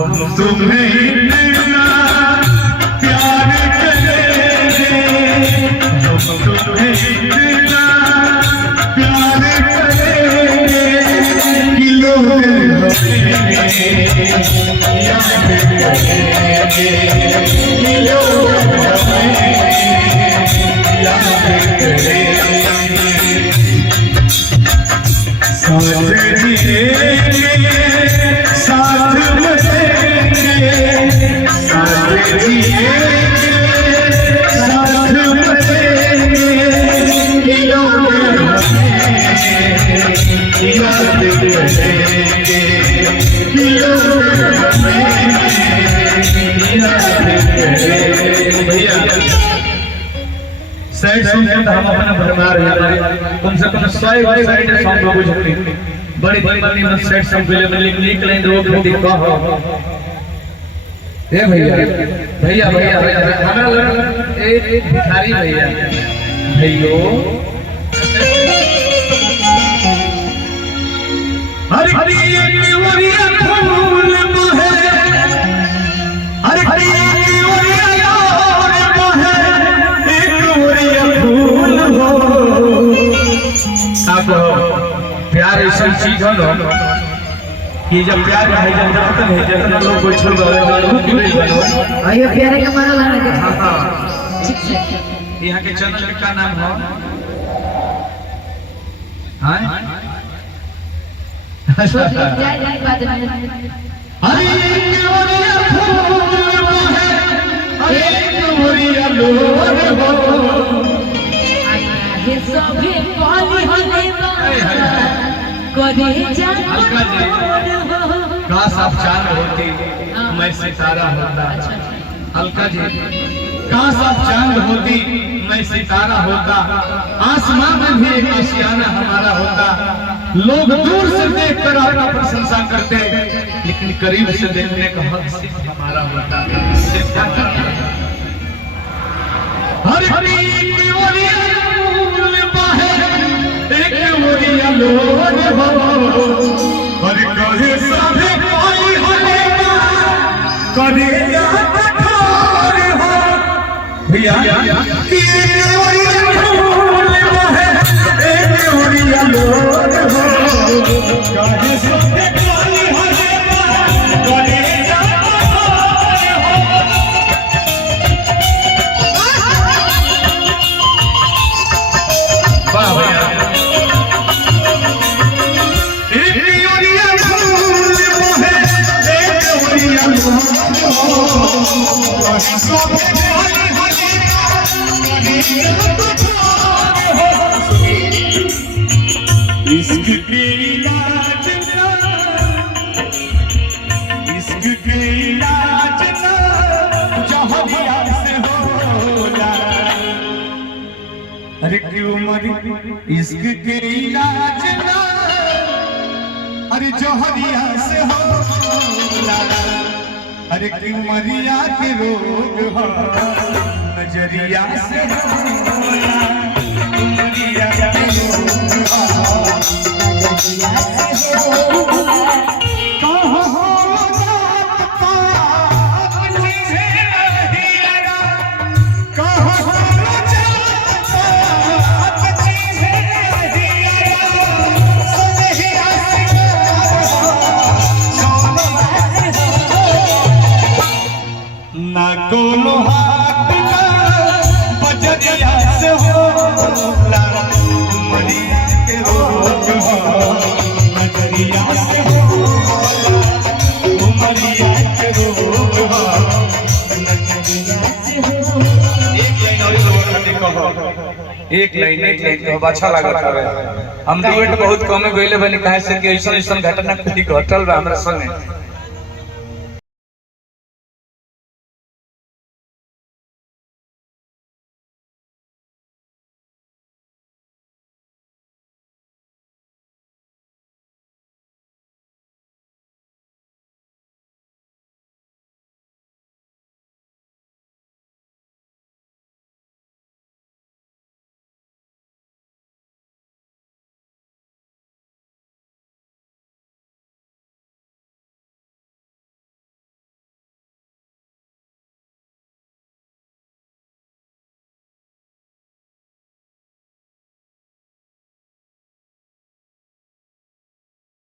तुम्हें इतना प्यार करेंगे, हम तुम्हें इतना प्यार करेंगे कि लोग हमें याद करेंगे, कि लोग हमें याद करेंगे। साथ जिएंगे, साथ मरेंगे, साथ जिएंगे, साथ मरेंगे, कि लोग हमें याद करेंगे, कि लोग हमें याद करेंगे। भैया सैड सॉन्ग में हम अपना भरमा रहे हैं, कम से कम 100 सैड सॉन्ग लोग बुझते बड़ी बड़ी में सैड सॉन्ग बोले लिख लाइन दो खेती कहो ए भैया भैया भैया हमरा लग एक भिखारी भैया भैयो हरि हरि ओरिया फूल मोहे, हरि हरि ओरिया मोहे, एक ओरिया फूल हो। आप प्यार ऐसा चीज है ना कि जब प्यार है जब खत्म है जब लोग कोई छोड़ गए की नहीं बनो ये प्यारे का मानो लाना के हां ठीक है। यहां के चैनल का नाम है हां जाए बात में हरि ओरिया फूल मोहे, एक ओरिया लोर हो। ये सभी पाली होले करे जा काश आप चांद होती मैं सितारा होता। अलका जी काश आप चांद होती मैं सितारा होता, आसमान में भी एक आशियाना हमारा होता। लोग दूर से देखकर आपका प्रशंसा करते लेकिन करीब से देखने का हक सिर्फ हमारा होता। हर हरि ओरिया फूल मोहे, एक ओरिया लोर हो। हरि कहे सभी कोई होले करे जा कठोर हो। भैया कि ओरिया फूल मोहे, एक ओरिया लोर हो। कहे सभी कोई होले करे जा कठोर हो। वाह भैया एक ओरिया फूल मोहे, एक ओरिया लोर हो। कहे सभी कोई होले करे जा कठोर हो। इश्क के इलाज ना, इश्क के इलाज ना जहरिया से होला। अरे क्यों मरी इश्क के इलाज ना, अरे जहरिया से होला। अरे क्यों मरिया के रोग हो नजरिया से होला। मरिया के रोग हो नजरिया से होला। कहाँ हो जात पात चीज़े नहीं लगा, कहाँ हो जात पात चीज़े नहीं लगा। सनहिया से ना कोनो हाथ ना बजरिया से होला। मरिया के रोग हो नजरिया से होला। मरिया के रोग हो नजरिया से होला। एक लाइन कहो अच्छा लागत है। हम डुएट बहुत कम गइले बनी काहे से कि ऐसा घटना कभी घटल बा हमरा संगे।